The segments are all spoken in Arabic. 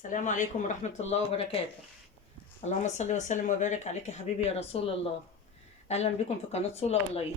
السلام عليكم ورحمة الله وبركاته. اللهم صل وسلم وبارك عليك يا حبيبي يا رسول الله. أهلا بكم في قناة سولا أونلاين.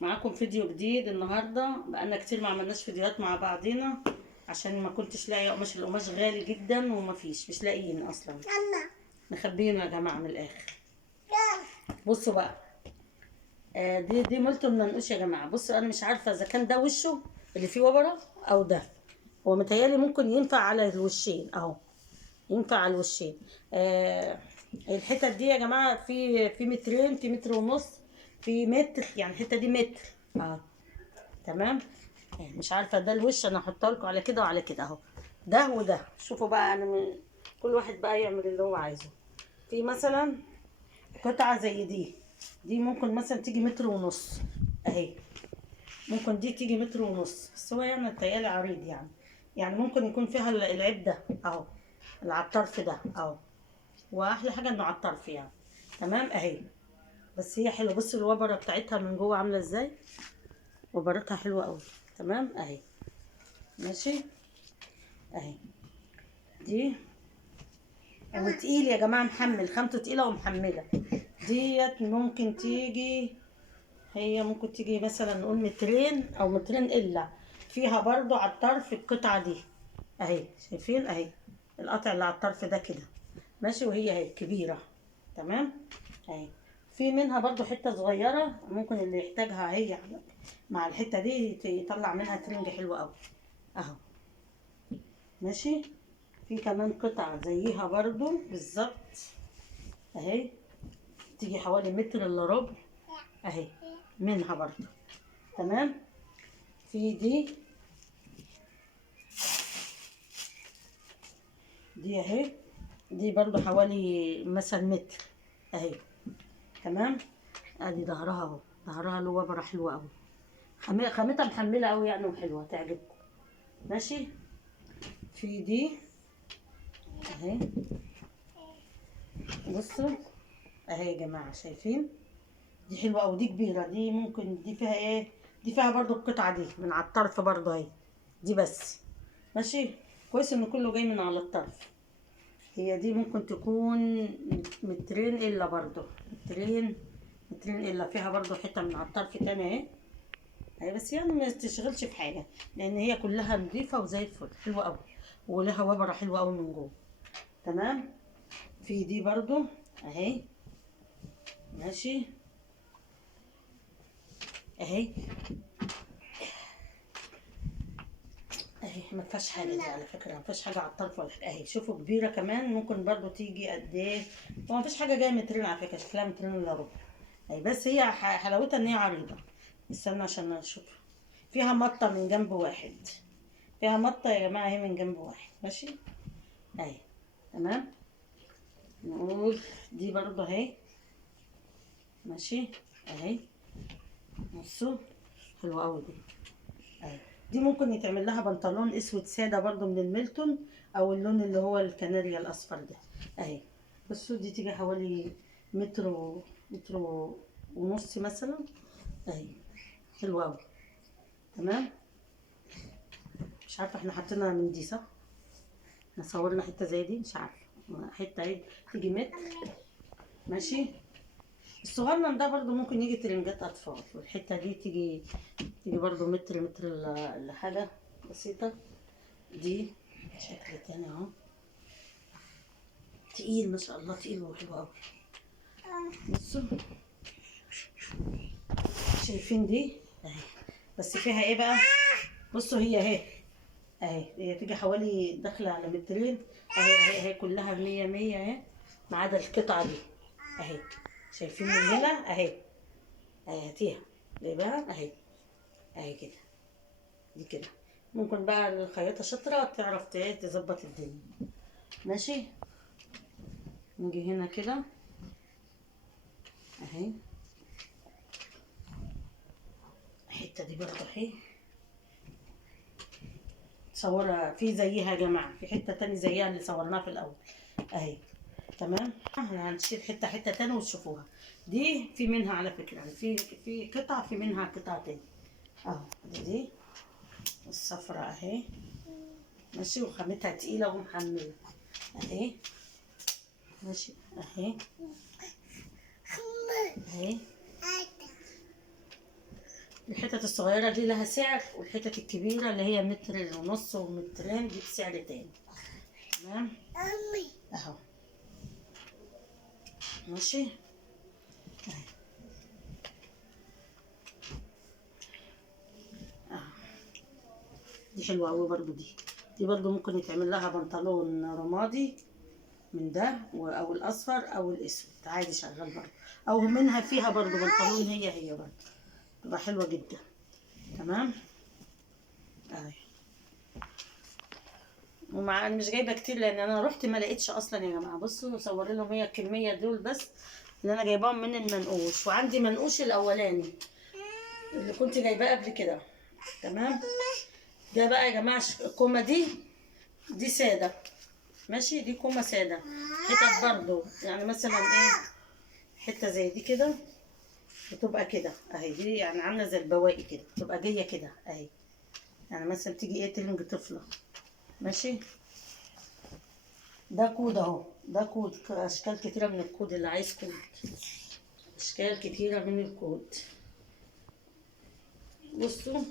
معاكم فيديو جديد النهاردة. بقالنا كتير ما عملناش فيديوهات مع بعضينا عشان ما كنتش لاقية قماش. القماش غالي جدا ومفيش، مش لاقيين أصلا، مخبيينه يا جماعة من الآخر. بصوا بقى، دي مولتو منقوش يا جماعة. بصوا، أنا مش عارفة إذا كان ده وشه اللي فيه وبرة أو ده. هو متهيألي ممكن ينفع على الوشين أهو، ينفع على الوشين. الحتت دي يا جماعه في مترين، في متر ونص، في متر، يعني الحته دي متر. تمام. مش عارفه ده الوش، انا هحطها لكم على كده وعلى كده اهو، ده وده. شوفوا بقى، انا كل واحد بقى يعمل اللي هو عايزه. في مثلا قطعه زي دي ممكن مثلا تيجي متر ونص اهي، ممكن دي تيجي متر ونص، بس هو يعني التيالي عريض يعني ممكن يكون فيها العيب ده اهو، اللي على الطرف ده اهو. واحلى حاجه انه على الطرف يعني. تمام اهي. بس هي حلوه. بصوا الوبره بتاعتها من جوه عامله ازاي، وبرتها حلوه قوي. تمام اهي. ماشي اهي. دي وتقيل يا جماعه، محمل، خامته تقيله ومحمله. ديت ممكن تيجي، هي ممكن تيجي مثلا نقول مترين او مترين الا. فيها برضو على الطرف القطعه دي اهي، شايفين اهي القطع اللي على الطرف ده كده. ماشي. وهي اهي كبيره. تمام اهي. في منها برضو حته صغيره، ممكن اللي يحتاجها هي مع الحته دي يطلع منها ترنج حلو قوي اهو. ماشي. في كمان قطعه زيها برضو بالظبط اهي، تيجي حوالي متر الا ربع اهي منها برضو. تمام. في دي اهي، دي برضو حوالي مثلا متر اهي. تمام. ادي ظهرها اهو، ظهرها له وبره حلوه قوي، خامتها محمله قوي يعني وحلوه تعجبكم. ماشي. في دي اهي، بصوا اهي يا جماعه، شايفين دي حلوه قوي، دي كبيره، دي ممكن دي فيها ايه، دي فيها برضو القطعه دي من على الطرف برضو اهي، دي بس. ماشي. كويس ان كله جاي من على الطرف. هي دي ممكن تكون مترين الا برضو، مترين الا. فيها برضو حته من على الطرف تاني اهي، بس يعني ما تشغلش في حاجه، لان هي كلها نظيفه وزي الفل، حلوه قوي، ولها وبره حلوه قوي من جوه. تمام. في دي برضو اهي. ماشي اهي اهي، ما فيهاش حاجه دي على فكره، ما فيهاش حاجه على الطرف ولا حاجه اهي. شوفوا كبيره كمان، ممكن برضو تيجي قد ايه. هو ما فيش حاجه جايه مترين على فكره، شكلها مترين الا ربع اهي. بس هي حلاوتها ان هي عريضه. استنى عشان اشوف. فيها مطه من جنب واحد، فيها مطه يا جماعه اهي من جنب واحد. ماشي اهي. تمام. نقول دي برضو اهي. ماشي اهي. بصوا حلوه قوي دي اهي. دي ممكن يتعمل لها بنطلون اسود ساده برضو من الميلتون، او اللون اللي هو الكناريا الاصفر ده اهي. بصوا دي تيجي حوالي متر ونص مثلا اهي، حلوه قوي. تمام. مش عارفه احنا حطينا من دي صح، احنا صورنا حته زي دي، مش عارفه حته اهي تيجي متر. ماشي. الصغنن ده برضو ممكن يجي ترنجات اطفال، والحته دي تيجي برضو متر الا حاجه بسيطه. دي شكل تاني اهو، تقيل ما شاء الله، تقيل وحلو قوي. بصوا شايفين دي اهي، بس فيها ايه بقى. بصوا هي اهي هي تيجي حوالي داخله على مترين اهي كلها مية اهي، ما عدا القطعه دي اهي. شايفين من هنا اهي هاتيها جايباها اهي كده. دي كده ممكن بقى الخياطة شاطرة تعرف تظبط الدنيا. ماشي. نيجي هنا كده اهي، الحتة دي برضه اهي صورها في زيها يا جماعة، في حتة تاني زيها اللي صورناها في الأول اهي. تمام. احنا هنشيل حتة تاني وتشوفوها. دي في منها على فكرة، يعني في قطع، في منها قطع تاني اهو. دي الصفرة اهي. ماشي، وخامتها تقيلة ومحملة اهي. ماشي اهي اهي. الحتت الصغيرة دي لها سعر، والحتت الكبيرة اللي هي متر ونص ومترين دي بسعر تاني. تمام اهو. ماشي اهي اهو. دي حلوة اوي برضو. دي برضو ممكن يتعمل لها بنطلون رمادي من ده، او الاصفر او الاسود عادي شغال برضو، او منها فيها برضو بنطلون هي برضو تبقى حلوة جدا. تمام اهي. ومع انا مش جايبه كتير لان انا رحت ما لقيتش اصلا يا جماعه. بصوا مصور لهم هي الكميه دول بس اللي انا جايباهم من المنقوش، وعندي منقوش الاولاني اللي كنت جايباه قبل كده. تمام. ده بقى يا جماعه الكومه دي ساده. ماشي، دي كومه ساده. حتت برضو يعني مثلا ايه، حته زي دي كده بتبقى كده اهي. دي يعني عامله زي البواقي كده، بتبقى جايه كده اهي. يعني مثلا تيجي ايه تلنج طفله. ماشي. ده كود اهو، ده كود اشكال كتيره من الكود. اللي عايز كود، اشكال كتيره من الكود. بصوا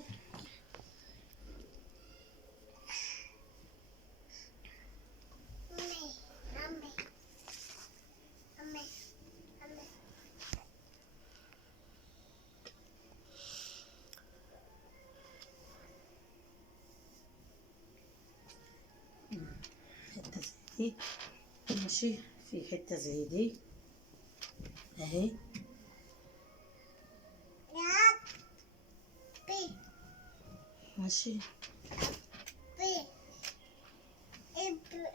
حته زي دي. ماشي، في حته زي دي اهي. ماشي،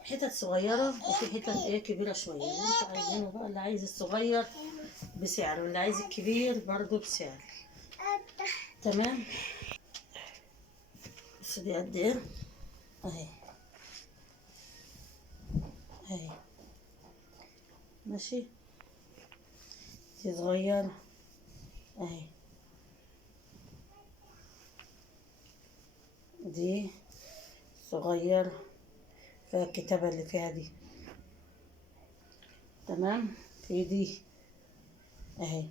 حتت صغيرة وفي حتت ايه كبيرة شوية. اللي انتوا عايزينه بقى، اللي عايز الصغير بسعر واللي عايز الكبير برضو بسعر. تمام. بس دي قد ايه اهي اهي. ماشي، دي صغير اهي. دي صغير فيها الكتابة اللي فيها دي. تمام. في دي اهي.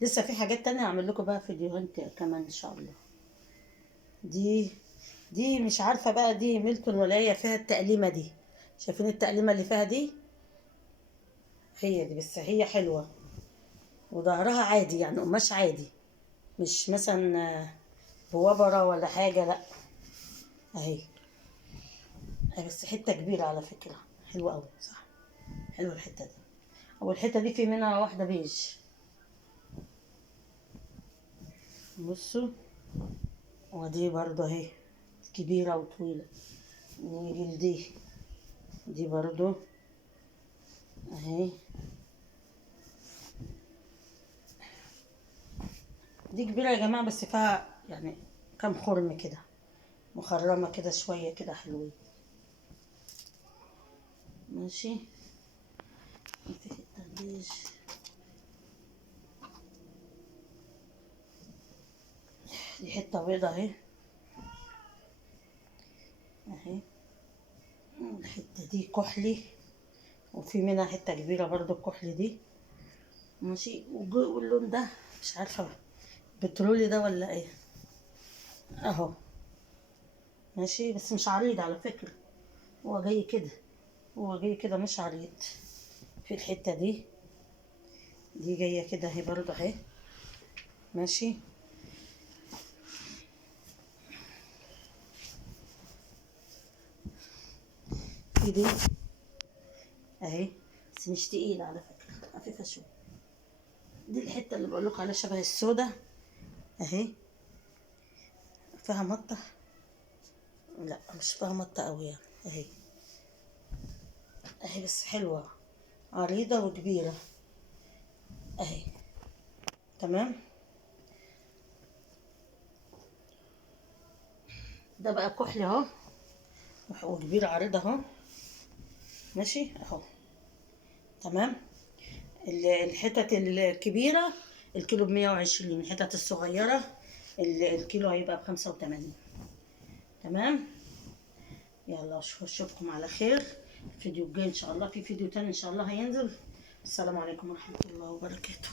لسه في حاجات تانية هعمل لكم بقى فيديوهات كمان ان شاء الله. دي مش عارفة بقى دي ميلتون ولا هي فيها التقليمة دي. شايفين التقليمة اللي فيها دي؟ هي دي، بس هي حلوة وظهرها عادي يعني قماش عادي، مش مثلا بوبرة ولا حاجة، لا اهي. بس حتة كبيرة على فكرة، حلوة اوي صح. حلوة الحتة دي. والحتة دي في منها واحدة بيج. بصوا، ودي برضو اهي كبيرة وطويلة. نيجي دي برضو اهي. دي كبيرة يا جماعة بس فيها يعني كام خرم كده، مخرمة كده شوية كده حلوين. ماشي. في حتة بيج. دي حتة بيضة اهي اهي. الحتة دي كحلي، وفي منها حتة كبيرة برضو الكحل دي. ماشي. واللون ده مش عارفة بترولي ده ولا ايه اهو. ماشي، بس مش عريض على فكرة. هو جاي كده، هو جاي كده مش عريض. في الحتة دي جاية كده اهي برضو اهي. ماشي. في دي اهي، بس مش تقيلة على فكرة، خفيفة شوية. دي الحتة اللي بقولك عليها شبه السودا اهي. فيها مطة، لا مش فيها مطة قوي يعني اهي اهي. بس حلوة، عريضة وكبيرة اهي. تمام. ده بقى كحل اهو، وكبير عريضة اهو. ماشي اهو. تمام. الحتت الكبيرة الكيلو ب120. الحتت الصغيرة الكيلو هيبقى ب85. تمام. يلا اشوفكم على خير. الفيديو الجاي ان شاء الله، في فيديو تاني ان شاء الله هينزل. السلام عليكم ورحمة الله وبركاته.